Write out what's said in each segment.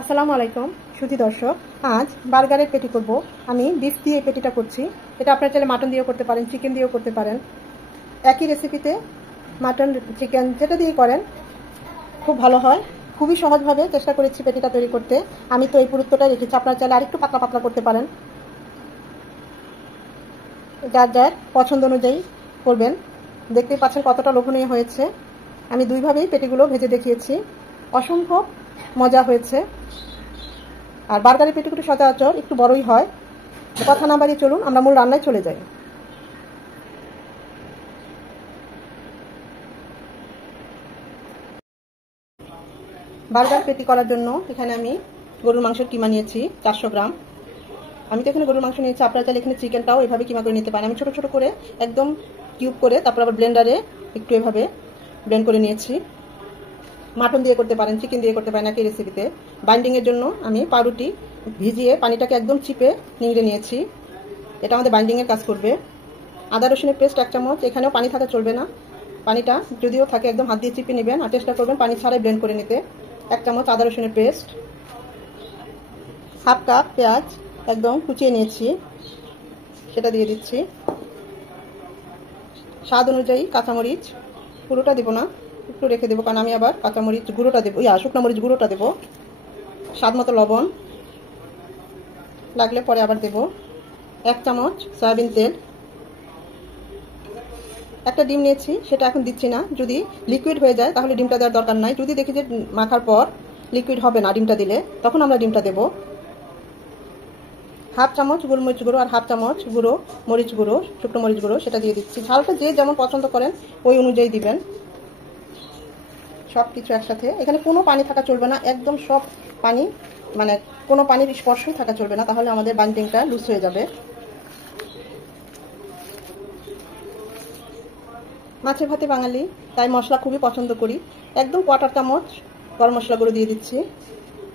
আসসালামু আলাইকুম সুধী দর্শক, আজ বার্গারের পেটি করব। আমি বিফ দিয়ে এই পেটিটা করছি। এটা আপনারা চাইলে মাটন দিয়েও করতে পারেন, চিকেন দিয়েও করতে পারেন। একই রেসিপিতে মাটন চিকেন যেটা দিয়ে করেন খুব ভালো হয়। খুবই সহজভাবে চেষ্টা করেছি পেটিটা তৈরি করতে। আমি তো এই পুরুত্বটা রেখেছি, আপনারা চাইলে আরেকটু পাতলা পাতলা করতে পারেন। যার যার পছন্দ অনুযায়ী করবেন। দেখতেই পাচ্ছেন কতটা লোভনীয় হয়েছে। আমি দুইভাবেই পেটিগুলো ভেজে দেখিয়েছি, অসম্ভব মজা হয়েছে। আর বার্গারের পেটিগুলো সচরাচর একটু বড়ই হয়। কথা না বাড়িয়ে চলুন আমরা মূল রান্নায় চলে যাই। বার্গার পেটি করার জন্য এখানে আমি গরুর মাংসের কিমা নিয়েছি 400 গ্রাম। আমি তো এখানে গরুর মাংস নিয়েছি, আপনারা চাইলে এখানে চিকেনটাও এভাবে কিমা করে নিতে পারেন। আমি ছোট ছোট করে একদম কিউব করে তারপর আবার ব্লেন্ডারে একটু এভাবে ব্লেন্ড করে নিয়েছি। মাটন দিয়ে করতে পারেন, চিকেন দিয়ে করতে পারেন একই রেসিপিতে। বাইন্ডিংয়ের জন্য আমি পাউরুটি ভিজিয়ে পানিটাকে একদম চিপে নিংড়ে নিয়েছি। এটা আমাদের বাইন্ডিংয়ের কাজ করবে। আদা রসুনের পেস্ট 1 চামচ, এখানেও পানি থাকা চলবে না। পানিটা যদিও থাকে একদম হাত দিয়ে চিপে নেবেন, আর চেষ্টা করবেন পানি ছাড়াই ব্লেন্ড করে নিতে। 1 চামচ আদা রসুনের পেস্ট, হাফ কাপ পেঁয়াজ একদম কুচিয়ে নিয়েছি, সেটা দিয়ে দিচ্ছি। স্বাদ অনুযায়ী কাঁচামরিচ, পুরোটা দেবো না, একটু রেখে দেবো, কারণ আমি আবার কাঁচামরিচ গুঁড়োটা দেবো, শুকনো মরিচ গুঁড়োটা দেবো। স্বাদ মতো লবণ, লাগলে পরে আবার দেবো। 1 চামচ সয়াবিন তেল। একটা ডিম নিয়েছি, সেটা এখন দিচ্ছি না। যদি লিকুইড হয়ে যায় তাহলে ডিমটা দেওয়ার দরকার নাই। যদি দেখি যে মাখার পর লিকুইড হবে না ডিমটা দিলে, তখন আমরা ডিমটা দেবো। হাফ চামচ গোলমরিচ গুঁড়ো আর হাফ চামচ গুঁড়ো মরিচ গুঁড়ো, শুকনো মরিচ গুঁড়ো, সেটা দিয়ে দিচ্ছি। ঝালটা যে যেমন পছন্দ করেন ওই অনুযায়ী দিবেন। সব কিছু একসাথে, এখানে কোনো পানি থাকা চলবে না, একদম সব পানি, মানে কোনো পানির স্পর্শই থাকা চলবে না, তাহলে আমাদের বাইন্ডিংটা লুজ হয়ে যাবে। মাছে ভাতে বাঙালি, তাই মশলা খুবই পছন্দ করি। একদম 1/4 চামচ গরম মশলা গুঁড়ো দিয়ে দিচ্ছি।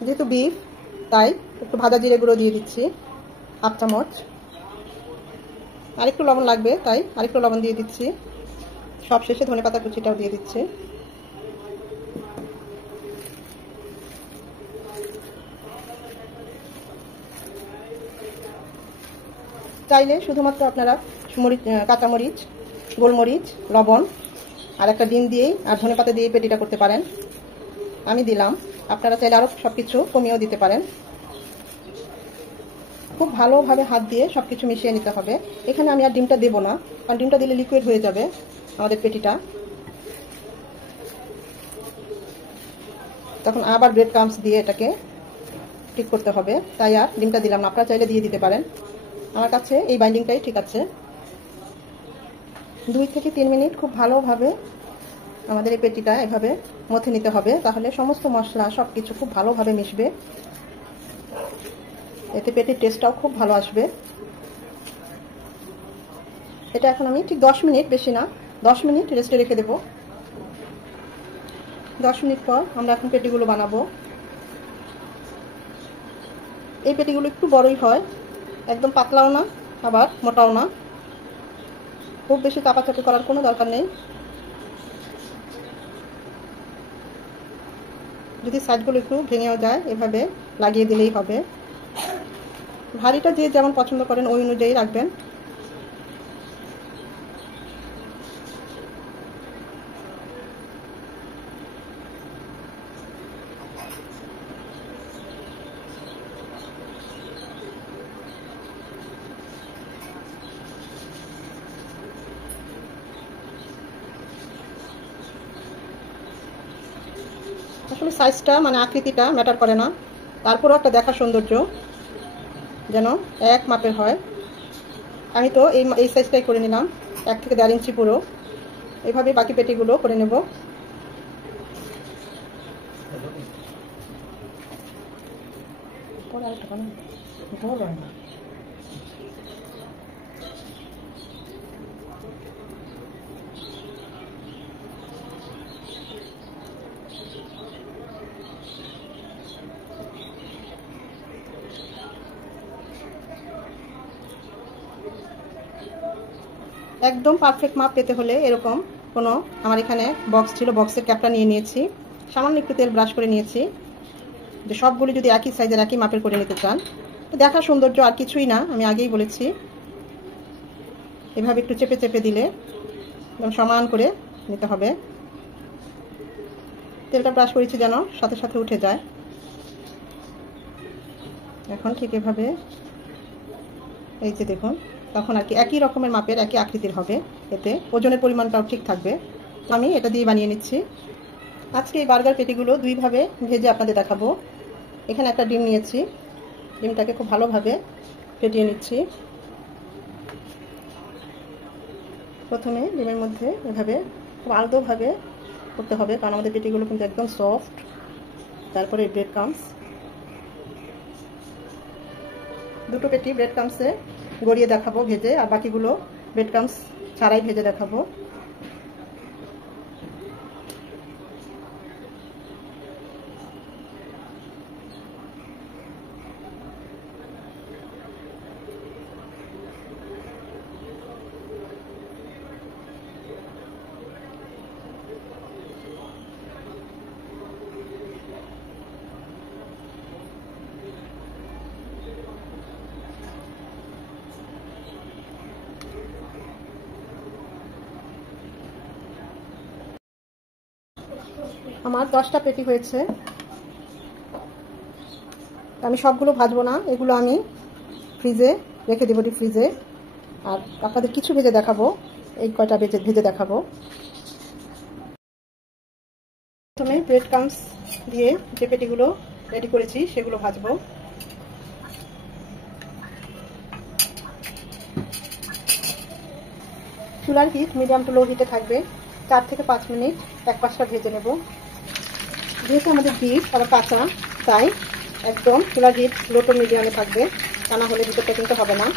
যেহেতু বিফ তাই একটু ভাজা জিরে গুঁড়ো দিয়ে দিচ্ছি, হাফ চামচ। আরেকটু লবণ লাগবে তাই আরেকটু লবণ দিয়ে দিচ্ছি। সব শেষে ধনেপাতা কুচিটাও দিয়ে দিচ্ছি। চাইলে শুধুমাত্র আপনারা কাঁচামরিচ, গোলমরিচ, লবণ আর একটা ডিম দিয়েই আর ধনেপাতা দিয়ে পেটিটা করতে পারেন। আমি দিলাম, আপনারা চাইলে আরও সব কিছু কমিয়েও দিতে পারেন। খুব ভালোভাবে হাত দিয়ে সব কিছু মিশিয়ে নিতে হবে। এখানে আমি আর ডিমটা দেবো না, কারণ ডিমটা দিলে লিকুইড হয়ে যাবে আমাদের পেটিটা, তখন আবার ব্রেড ক্রাম্বস দিয়ে এটাকে ঠিক করতে হবে। তাই আর ডিমটা দিলাম না, আপনারা চাইলে দিয়ে দিতে পারেন। আমার কাছে এই বাইন্ডিংটাই ঠিক আছে। 2 থেকে 3 মিনিট খুব ভালোভাবে আমাদের এই পেটিটা এভাবে মথে নিতে হবে, তাহলে সমস্ত মশলা সব কিছু খুব ভালোভাবে মিশবে। এতে পেটির টেস্টটাও খুব ভালো আসবে। এটা এখন আমি ঠিক 10 মিনিট, বেশি না 10 মিনিট রেস্টে রেখে দেব। 10 মিনিট পর আমরা এখন পেটিগুলো বানাবো। এই পেটিগুলো একটু বড়ই হয়, একদম পাতলাও না আবার মোটাও না। খুব বেশি চাপাচাপি করার কোনো দরকার নেই। যদি সাইডগুলো একটু ভেঙেও যায় এভাবে লাগিয়ে দিলেই হবে। ভারীটা যে যেমন পছন্দ করেন ওই অনুযায়ী রাখবেন। আসলে সাইজটা মানে আকৃতিটা ম্যাটার করে না, তারপরও একটা দেখার সৌন্দর্য যেন এক মাপের হয়। আমি তো এই সাইজটাই করে নিলাম, 1 থেকে 1.5 ইঞ্চি পুরো। এইভাবে বাকি পেটিগুলো করে নেব। একদম পারফেক্ট মাপ পেতে হলে এরকম কোনো, আমার এখানে বক্স ছিল, বক্সের ক্যাপটা নিয়ে নিয়েছি, সামান্য একটু তেল ব্রাশ করে নিয়েছি। যে সবগুলো যদি একই সাইজের একই মাপের করে নিতে চান, তো দেখা সৌন্দর্য আর কিছুই না, আমি আগেই বলেছি। এভাবে একটু চেপে চেপে দিলে একদম সমান করে নিতে হবে। তেলটা ব্রাশ করেছি যেন সাথে সাথে উঠে যায়। এখন ঠিক এভাবে এই যে দেখুন, তখন আর কি একই রকমের মাপের একই আকৃতির হবে, এতে ওজনের পরিমাণটাও ঠিক থাকবে। আমি এটা দিয়ে বানিয়ে নিচ্ছি। আজকে এই বার্গার পেটিগুলো দুইভাবে ভেজে আপনাদের দেখাবো। এখানে একটা ডিম নিয়েছি, ডিমটাকে খুব ভালোভাবে ফেটিয়ে নিচ্ছি। প্রথমে ডিমের মধ্যে এভাবে খুব আলতোভাবে করতে হবে, কারণ আমাদের পেটিগুলো কিন্তু একদম সফট। তারপরে ব্রেড ক্রাম্বস, দুটো পেটি ব্রেড ক্রাম্বসে গড়িয়ে দেখাবো ভেজে, আর বাকিগুলো ব্রেড ক্রাম্বস ছাড়াই ভেজে দেখাবো। আমার 10টা পেটি হয়েছে। আমি সবগুলো ভাজবো না, এগুলো আমি ফ্রিজে রেখে দেবো, ডিপ ফ্রিজে। আর আপনাদের কিছু ভেজে দেখাবো, এই কয়টা ভেজে দেখাবো। প্রথমে ব্রেড ক্রাম্বস দিয়ে যে পেটিগুলো রেডি করেছি সেগুলো ভাজবো। চুলার হিট মিডিয়াম টু লো হিটে থাকবে। 4 থেকে 5 মিনিট এক পাশটা ভেজে নেব। যেহেতু আমাদের ডিপ আবার কাঁচা, তাই একদম চুলার হিট লো টু মিডিয়ামে থাকবে, তা না হলে ভিতরটা কিন্তু হবে না।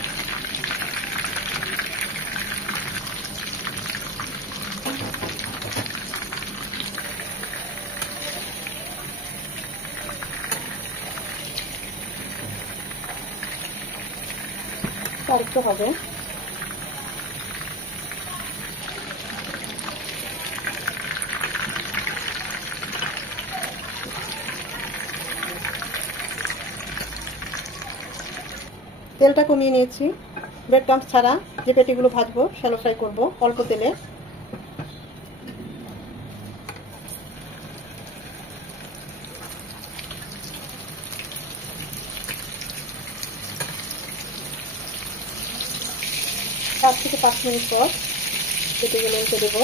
আরেকটু হবে। তেলটা কমিয়ে নিয়েছি। ব্রেড ক্রাম্বস ছাড়া যে পেটিগুলো ভাজবো শ্যালো ফ্রাই করবো অল্প তেলে। চার থেকে 5 মিনিট পর পেটিগুলো উল্টে দেবো।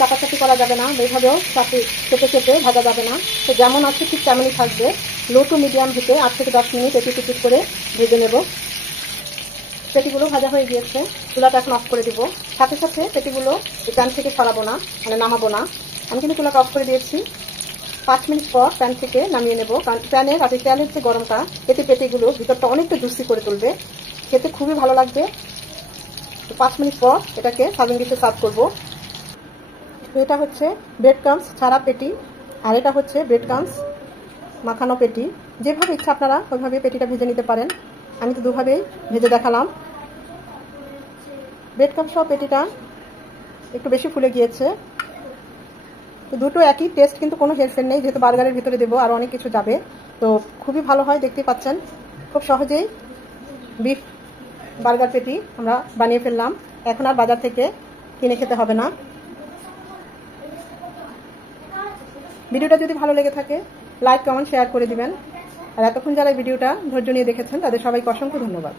চাপাচাপি করা যাবে না, এইভাবেও চেপে চেপে ভাজা যাবে না। তো যেমন আছে ঠিক তেমনই থাকবে। লো টু মিডিয়াম হিটে 8 থেকে 10 মিনিট এপিট করে ভেজে নেব। পেটিগুলো ভাজা হয়ে গিয়েছে, চুলাটা এখন অফ করে দিব। সাথে সাথে পেটিগুলো প্যান থেকে সরাবো না, মানে নামাবো না। আমি কিন্তু চুলাটা অফ করে দিয়েছি। 5 মিনিট পর প্যান থেকে নামিয়ে নেব, কারণ তেলের যে গরমটা এতে পেটিগুলো ভিতরটা অনেকটা জুসি করে তুলবে, খেতে খুবই ভালো লাগবে। 5 মিনিট পর এটাকে সার্ভিং ডিশে সার্ভ করবো। এটা হচ্ছে ব্রেড ক্রাম্বস ছাড়া পেটি, আর এটা হচ্ছে ব্রেড ক্রাম্বস মাখানো পেটি। যেভাবে ইচ্ছা আপনারা ওইভাবে পেটিটা ভেজে নিতে পারেন। আমি তো দুভাবেই ভেজে দেখালাম। ব্রেড ক্রাম্বস সহ পেটিটা একটু বেশি ফুলে গিয়েছে। তো দুটো একই টেস্ট, কিন্তু কোনো হেরফের নেই, যেহেতু বার্গারের ভিতরে দেবো আর অনেক কিছু যাবে। তো খুবই ভালো হয়, দেখতে পাচ্ছেন। খুব সহজেই বিফ বার্গার পেটি আমরা বানিয়ে ফেললাম। এখন আর বাজার থেকে কিনে খেতে হবে না। ভিডিওটা যদি ভালো লেগে থাকে লাইক কমেন্ট শেয়ার করে দিবেন। আর এতক্ষণ যারা ভিডিওটা ধৈর্য নিয়ে দেখেছেন তাদের সবাইকে অসংখ্য ধন্যবাদ।